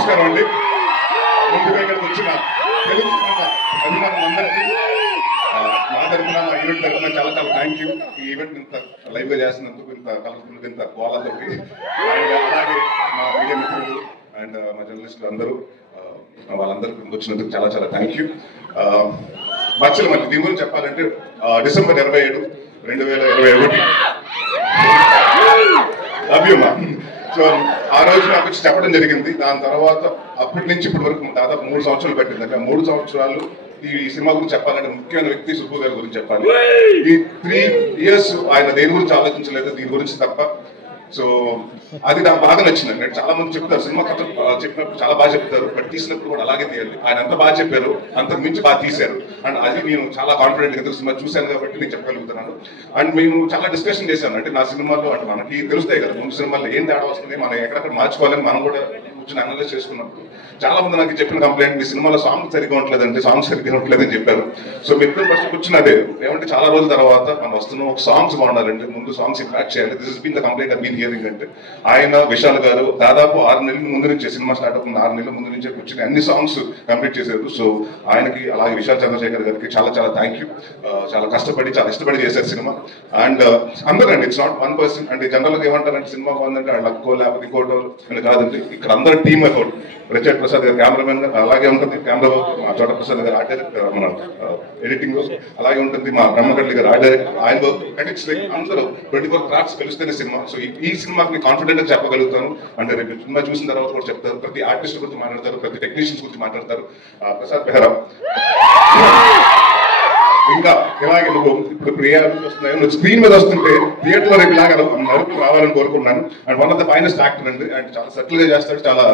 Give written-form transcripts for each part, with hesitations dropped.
నమస్కారం అండి. ముందుగా ఇక్కడికి వచ్చిన తెలుగు అభిమానులందరికీ మా తరఫున మా ఈవెంట్ తరఫున చాలా చాలా థ్యాంక్ యూ. ఈ ఈవెంట్ ఇంత లైవ్ గా చేసినందుకు, ఇంత కలర్ఫుల్, ఇంత గోళాతోటి, అండ్ అలాగే మా మీడియా మిత్రులు అండ్ మా జర్నలిస్టులు అందరూ వాళ్ళందరికీ వచ్చినందుకు చాలా చాలా థ్యాంక్ యూ. మధ్యలో మళ్ళీ దీని గురించి చెప్పాలంటే డిసెంబర్ 27, 2021 అభ్యుమా. సో ఆ రోజు నాకు వచ్చి చెప్పడం జరిగింది. దాని తర్వాత అప్పటి నుంచి ఇప్పటి వరకు దాదాపు 3 సంవత్సరాలు పట్టింది. 3 సంవత్సరాలు ఈ సినిమా గురించి చెప్పాలంటే ముఖ్యమైన వ్యక్తి సుబ్బు గారి గురించి చెప్పాలి. ఈ 3 years ఆయన దేని గురించి ఆలోచించలేదు, దీని గురించి తప్ప. సో అది నాకు బాగా నచ్చింది. అంటే చాలా మంది చెప్తారు సినిమా కథ చెప్పినప్పుడు చాలా బాగా చెప్తారు, బట్ తీసినప్పుడు కూడా అలాగే తీయాలి. ఆయన ఎంత బాగా చెప్పారు, అంతకు మించి బాగా తీశారు. అండ్ అది నేను చాలా కాన్ఫిడెంట్ గా సినిమా చూశాను కాబట్టి నేను చెప్పగలుగుతున్నాను. అండ్ మేము చాలా డిస్కషన్ చేశాను. అంటే నా సినిమాలో అంటే మనకి తెలుస్తాయి కదా ముందు సినిమాలో ఏం తేడా వస్తుంది, మనం ఎక్కడెక్కడ మార్చుకోవాలని మనం కూడా కూర్చొని అనలైజ్ చేసుకున్నప్పుడు చాలా మంది నాకు చెప్పిన కంప్లైంట్, మీ సినిమాలో సాంగ్ సరిగ్గా ఉండలేదంటే, సాంగ్ సరిగ్గా ఉండలేదని చెప్పారు. సో మీరు ఫస్ట్ కూర్చుని అదే ఏమంటే చాలా రోజుల తర్వాత మనం వస్తున్నాం, ఒక సాంగ్స్ బాగుండాలంటే ముందు సాంగ్స్ ఇంపాక్ట్ చేయాలి. This is been the complaint I been hearing. అంటే ఆయన విశాల్ గారు దాదాపు 6 నెలల ముందు నుంచే, సినిమా స్టార్ట్ అవుతున్న 6 నెలల ముందు నుంచే కూర్చొని అన్ని సాంగ్స్ కంప్లీట్ చేశారు. సో ఆయనకి అలాగే విశాల్ చంద్రశేఖర్ గారికి చాలా చాలా థ్యాంక్ యూ. చాలా కష్టపడి చాలా ఇష్టపడి చేశారు సినిమా. అండ్ అందరూ అండి, ఇట్స్ నాట్ వన్ పర్సన్. అంటే జనరల్ గా ఏమంటారంటే సినిమా బాగుందంటే లక్కో లేకపోతే ఇంకోటో అని కాదండి. ఇక్కడ అందరూ టీమ్ ఎఫర్ట్. రిచర్డ్ ప్రసాద్ గారు కెమెరామెన్ గారు అలాగే ఉంటుంది, కెమెరా మా చోట ప్రసాద్ గారు ఆర్ట్ డైరెక్టర్, మన ఎడిటింగ్ అలాగే ఉంటుంది, మా బ్రహ్మగడ్లి గారు ఆర్ట్ డైరెక్టర్, ఆయన అందరూ 24 క్రాఫ్ట్స్ కలిస్తేనే సినిమా. సో ఈ సినిమాకి కాన్ఫిడెంట్ గా చెప్పగలుగుతాను. అంటే రేపు సినిమా చూసిన తర్వాత కూడా చెప్తారు, ప్రతి ఆర్టిస్ట్ గురించి మాట్లాడతారు, ప్రతి టెక్నీషియన్స్ గురించి మాట్లాడతారు. ప్రసాద్ బెహ్రా ఇంకా ఇలాగే నువ్వు ఇప్పుడు ఏ అభివృద్ధి వస్తున్నాయో నువ్వు స్క్రీన్ మీద వస్తుంటే థియేటర్ లో రేపు ఇలాగ నరుపు రావాలని కోరుకున్నాను. And one of the finest actor అండి. అండ్ చాలా సెటిల్ గా చేస్తాడు, చాలా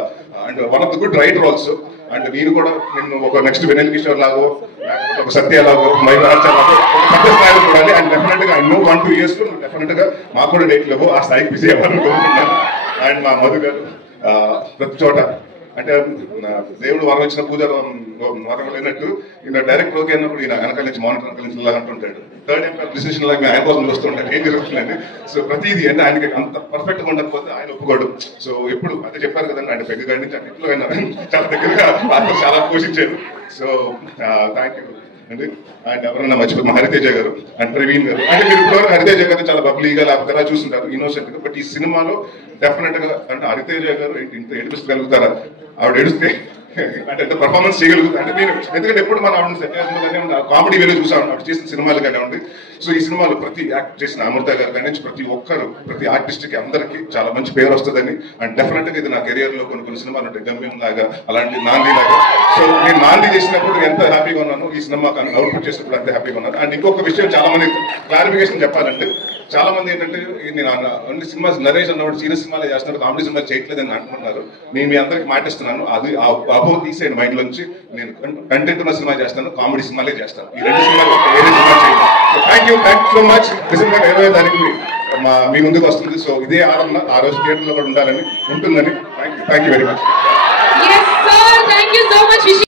and one of the good writer also. And నేను కూడా నిన్ను ఒక నెక్స్ట్ వినయ్ కిషోర్ లాగో లేకపోతే ఒక సత్య లాగో మైరాజ్ లాగో పెద్ద స్థాయిలో చూడాలి. అండ్ డెఫినెట్ గా ఐ నో 1-2 years లో డెఫినెట్ గా మాకు కూడా డేట్ లేవు, ఆ స్థాయికి బిజీ అవ్వాలని కోరుకుంటున్నాను. అండ్ మా మధు గారు ప్రతి చోట అంటే దేవుడు వరం ఇచ్చిన పూజ వరం లేనట్టు ఈయన డైరెక్ట్ ఓకే అన్నప్పుడు ఈయన వెనకాల నుంచి మానిటర్ వెనకాల నుంచి ఇలా అంటుంటాడు. థర్డ్ ఎంపైర్ డిసిషన్ లాగా ఆయన కోసం చూస్తుంటాడు ఏం జరుగుతుందని. సో ప్రతిదీ అంటే ఆయనకి అంత పర్ఫెక్ట్ గా ఉండకపోతే ఆయన ఒప్పుకోడు. సో ఎప్పుడు అదే చెప్పారు కదండి, ఆయన పెద్ద గారి నుంచి అన్నింటిలో ఆయన చాలా దగ్గరగా పాత్ర చాలా పోషించారు. సో థ్యాంక్ యూ అండి. అండ్ ఎవరన్నా మర్చిపోయి మా హరితేజ గారు అండ్ ప్రవీణ్ గారు. అంటే మీరు ఇప్పుడు హరితేజ గారు చాలా బబ్లీగా లేకపోతే ఎలా చూస్తుంటారు, ఇన్నోసెంట్ గా. బట్ ఈ సినిమాలో డెఫినెట్ గా అంటే హరితేజ గారు ఇంత ఏడిపిస్తగలుగుతారా, ఆవిడ ఏడిస్తే అంటే ఎంత పర్ఫార్మెన్స్ చేయగలుగుతా అంటే నేను, ఎందుకంటే ఎప్పుడు మనం ఆవిడ సెట్ కామెడీ వేలో చూసాను ఆవిడ చేసిన సినిమాలు కానీ ఉంది. సో ఈ సినిమాలో ప్రతి యాక్ట్ చేసిన అమృత గారు కానీ ప్రతి ఒక్కరు ప్రతి ఆర్టిస్ట్ కి అందరికీ చాలా మంచి పేరు వస్తుందని. అండ్ డెఫినెట్ గా ఇది నా కెరియర్ లో కొన్ని సినిమాలు ఉంటాయి, గమ్యం లాగా అలాంటి నాంది లాగా. సో నేను నాంది చేసినప్పుడు ఎంత హ్యాపీగా ఉన్నాను, ఈ సినిమా అవుట్పుట్ చేసినప్పుడు అంత హ్యాపీగా ఉన్నాను. అండ్ ఇంకొక విషయం చాలా మంది క్లారిఫికేషన్ చెప్పాలంటే, చాలా మంది ఏంటంటే నేను అన్ని సినిమా నరేష్ అన్నప్పుడు సీరియస్ సినిమాలే చేస్తున్నారు, కామెడీ సినిమా చేయట్లేదని అంటున్నారు. నేను మీ అందరికి మాటిస్తున్నాను, అది అభో తీసేయండి మైండ్ నుంచి. నేను కంటెంట్ ఉన్న సినిమా చేస్తాను, కామెడీ సినిమాలే చేస్తాను. ఈ 2 సినిమాలు ఏదే సినిమా చేయండి. So thank you so much. December 20వ తారీఖు మీ ముందుకు వస్తుంది. సో ఇదే ఆరంభం, ఆ రోజు థియేటర్ లో కూడా ఉంటుందని. Thank you very much.